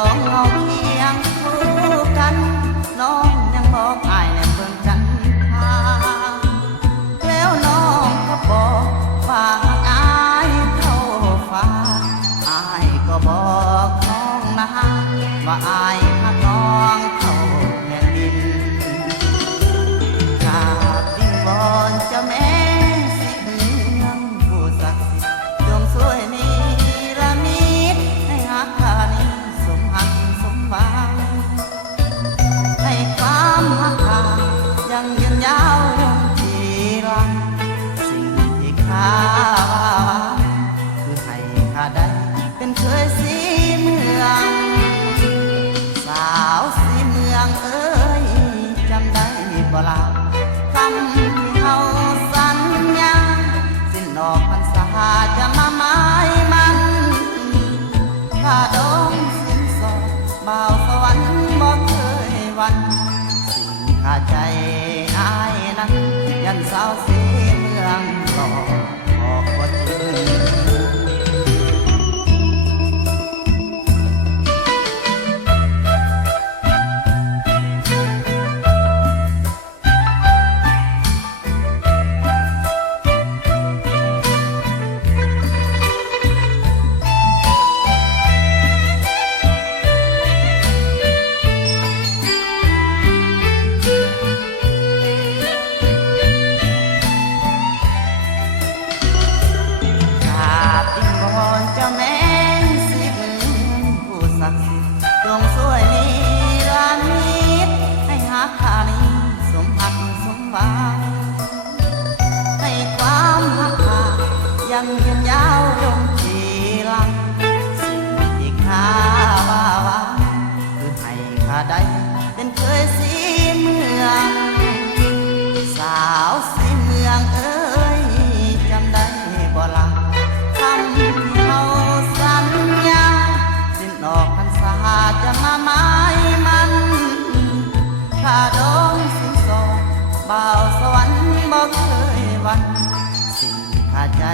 องเอาเคียงคู่กันน้องยังบอกอายแนบเบิ่งจันทราแล้วน้องก็บอกว่าอายเท่าฟ้าอายก็บอกน้องนะว่าอายหักน้องเท่าแผ่นดินกราบวิงวอนเจ้าแม่สิเมืองผู้ศักดิ์สิทธิ์จงช่วยนิรมิตให้หักข้านี้สมหักสมหวังให้ความหักข้ายังยืนยาวทีหลังสิ่งที่ข้าคือให้ข้าได้เป็นเคยสีเมืองสาวสีเมืองเอ้ยจำได้บ่ล่ะคำที่เฮาสัญญาสิ้นออกพรรษาจะมาหมายมันข้าดองสิ้นสอดบ่าวสวรรค์บ่เคยหวันสิ่งข้าใจอายนั้นยันสาวสีเมืองหลอกออกบ่จริงจงช่วยนิรันดร์มิตรให้หักข้านี้สมหักสมหวังให้ความหักข้ายังยืนยาวยงทีหลังสิ่งที่ข้าว่าคือให้ข้าได้เป็นเคยสีเมืองสาวสีเมืองเอ้ยจำได้บ่ล่ะคำที่เฮาสัญญาสิ้นออกพรรษาจะมาหมายมันข้าดองสิ้นสองบ่าวสวรรค์บ่เคยหวันสิ่งข้าใจ